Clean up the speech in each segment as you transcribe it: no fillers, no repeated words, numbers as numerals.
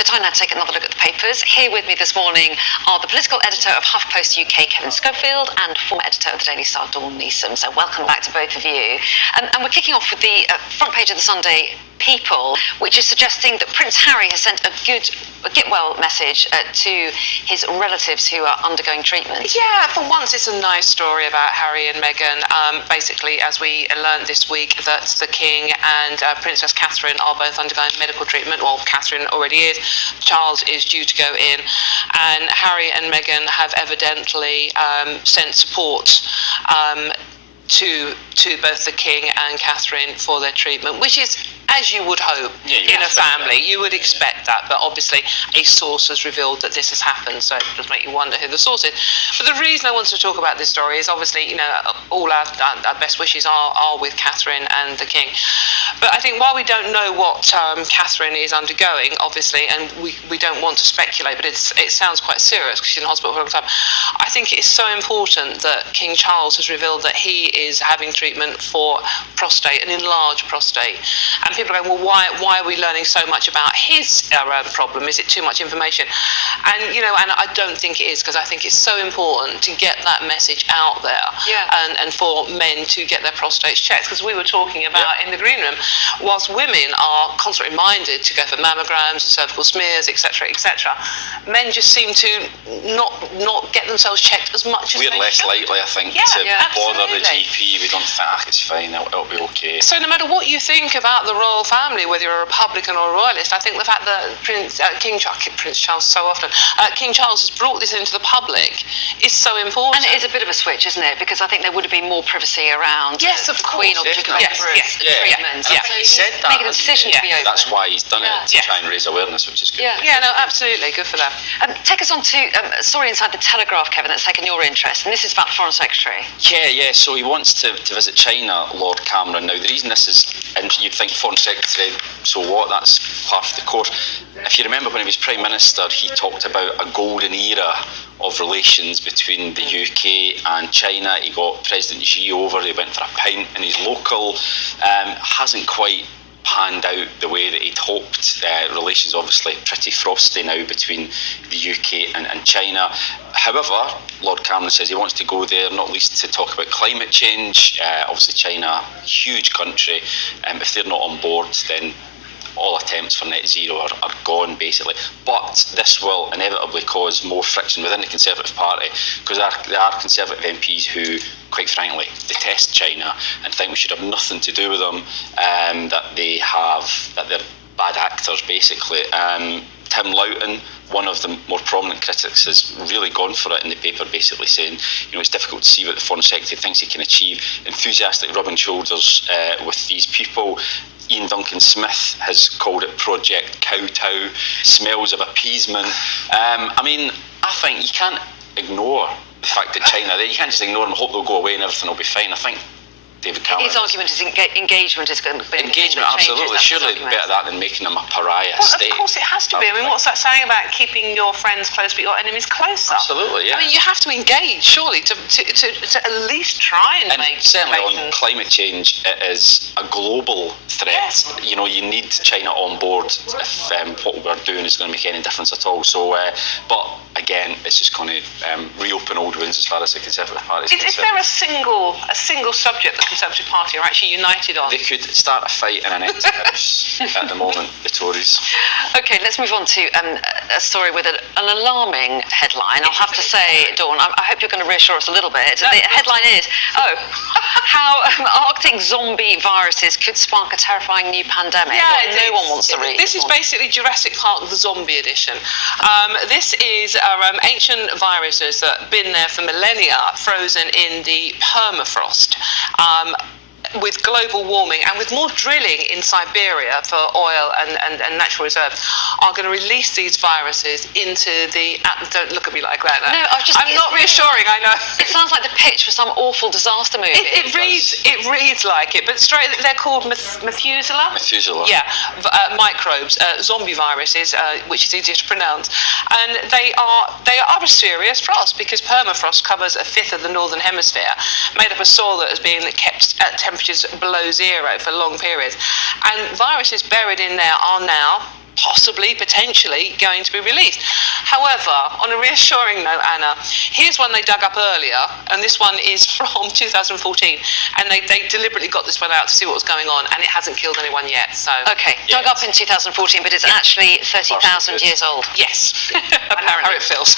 So time now to take another look at the papers. Here with me this morning are the political editor of HuffPost UK, Kevin Schofield, and former editor of the Daily Star, Dawn Neeson. So welcome back to both of you. And we're kicking off with the front page of the Sunday People, which is suggesting that Prince Harry has sent a get well message to his relatives who are undergoing treatment. Yeah, for once it's a nice story about Harry and Meghan. Basically, as we learned this week, that the King and Princess Catherine are both undergoing medical treatment. Well, Catherine already is. Charles is due to go in. And Harry and Meghan have evidently sent support to both the King and Catherine for their treatment, which is, as you would hope, in a family. You would expect that, but obviously a source has revealed that this has happened, so it does make you wonder who the source is. But the reason I wanted to talk about this story is obviously, you know, all our best wishes are with Catherine and the King. But I think while we don't know what Catherine is undergoing, obviously, and we don't want to speculate, but it sounds quite serious because she's in hospital for a long time, I think it's so important that King Charles has revealed that he is having treatment for prostate, an enlarged prostate. And people are going, well, why are we learning so much about his problem? Is it too much information? And, you know, and I don't think it is, because I think it's so important to get that message out there, and for men to get their prostates checked. Because we were talking about in the green room, whilst women are constantly reminded to go for mammograms, cervical smears, etc., men just seem to not get themselves checked as much as we're they less should. likely, I think, to bother the GP. We don't think, it's fine, it'll be okay. So no matter what you think about the royal family, whether you're a Republican or a Royalist, I think the fact that King Charles so often, King Charles has brought this into the public is so important. And it is a bit of a switch, isn't it? Because I think there would have been more privacy around of the Queen or Duke of Edinburgh's treatment. Yeah. He said that, making a decision to be open. That's why he's done it, to try and raise awareness, which is good. Yeah, no, absolutely, good for them. Take us on to a story inside the Telegraph, Kevin, that's taken your interest, and this is about the Foreign Secretary. Yeah, so he wants to visit China, Lord Cameron. Now, the reason this is, and you'd think Foreign Secretary, so what, that's part of the course. If you remember when he was Prime Minister, he talked about a golden era of relations between the UK and China. He got President Xi over, they went for a pint in his local. Hasn't quite panned out the way that he'd hoped. Relations obviously pretty frosty now between the UK and China. However, Lord Cameron says he wants to go there, not least to talk about climate change. Obviously China, huge country. If they're not on board, then all attempts for net zero are gone, basically. But this will inevitably cause more friction within the Conservative Party, because there are Conservative MPs who, quite frankly, detest China and think we should have nothing to do with them, that they're bad actors, basically. Tim Loughton, one of the more prominent critics, has really gone for it in the paper, basically saying, you know, it's difficult to see what the Foreign Secretary thinks he can achieve. Enthusiastic rubbing shoulders with these people. Ian Duncan Smith has called it Project Kowtow, smells of appeasement. I mean, I think you can't ignore the fact that China, you can't just ignore them and hope they'll go away and everything will be fine. I think David Cameron. His argument is engagement is going to be engagement, absolutely. Surely better that than making them a pariah state. Of course, it has to be. I mean, what's that saying about keeping your friends close but your enemies closer? Absolutely, yeah. I mean, you have to engage, surely, to at least try and make certainly on climate change, it is a global threat. Yes. You know, you need China on board if what we're doing is going to make any difference at all. So, but again, it's just going to reopen old wounds as far as the Conservative Party is concerned. Is there a single subject the Conservative Party are actually united on? They could start a fight in an empty house at the moment, the Tories. Okay, let's move on to a story with an alarming headline. I'll have to say, Dawn, I hope you're going to reassure us a little bit. The headline is, how Arctic zombie viruses could spark a terrifying new pandemic. No one wants to read. This is basically Jurassic Park, the zombie edition. This is ancient viruses that have been there for millennia, frozen in the permafrost. With global warming and with more drilling in Siberia for oil and natural reserves, are going to release these viruses into the... Don't look at me like that. No, I'm not reassuring, I know. It sounds like the pitch for some awful disaster movie. It reads like it, but they're called Methuselah? Methuselah. Yeah, microbes, zombie viruses, which is easier to pronounce. And they are a serious frost, because permafrost covers a fifth of the northern hemisphere, made up of soil that has been kept at temperatures below zero for long periods. And viruses buried in there are now possibly, potentially going to be released. However, on a reassuring note, Anna, here's one they dug up earlier, and this one is from 2014, and they deliberately got this one out to see what was going on, and it hasn't killed anyone yet. So Okay, dug up in 2014, but it's actually 30,000 years old. yes, apparently how it feels.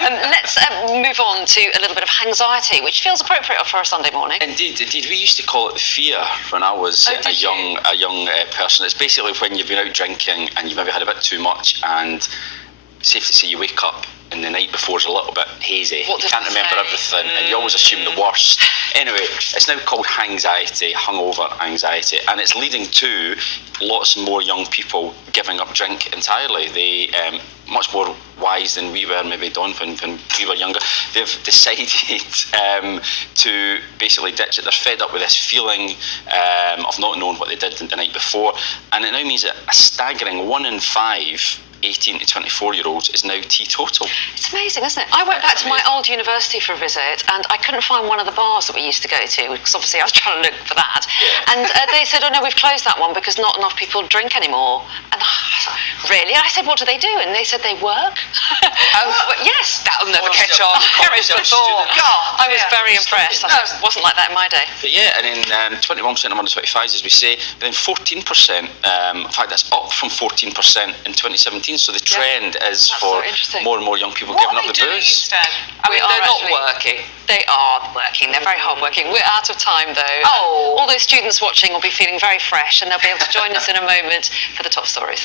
Let's move on to a little bit of anxiety, which feels appropriate for a Sunday morning. Indeed. We used to call it the fear when I was a young person. It's basically when you've been out drinking and you've maybe had a bit too much, and safe to say you wake up and the night before is a little bit hazy. You can't remember everything, and you always assume the worst. Anyway, it's now called anxiety, hungover anxiety, and it's leading to lots more young people giving up drink entirely. They much more wise than we were, maybe Don, when we were younger. They've decided to basically ditch it. They're fed up with this feeling of not knowing what they did the night before, and it now means that a staggering 1 in 5 18 to 24-year-olds is now teetotal. It's amazing, isn't it? I went back to my old university for a visit, and I couldn't find one of the bars that we used to go to, because obviously I was trying to look for that. Yeah. And they said, oh no, we've closed that one because not enough people drink anymore. And I was like, really? And I said, what do they do? And they said, they work. Well, yes. That'll never catch on. I was very impressed. It wasn't like that in my day. But yeah, and then 21% of under 25s, as we say, but then 14%, in fact, that's up from 14% in 2017. So the trend is for more and more young people giving up the booze. Instead? I mean, they're not working. They are working. They're very hard working. We're out of time though. Oh. All those students watching will be feeling very fresh, and they'll be able to join us in a moment for the top stories.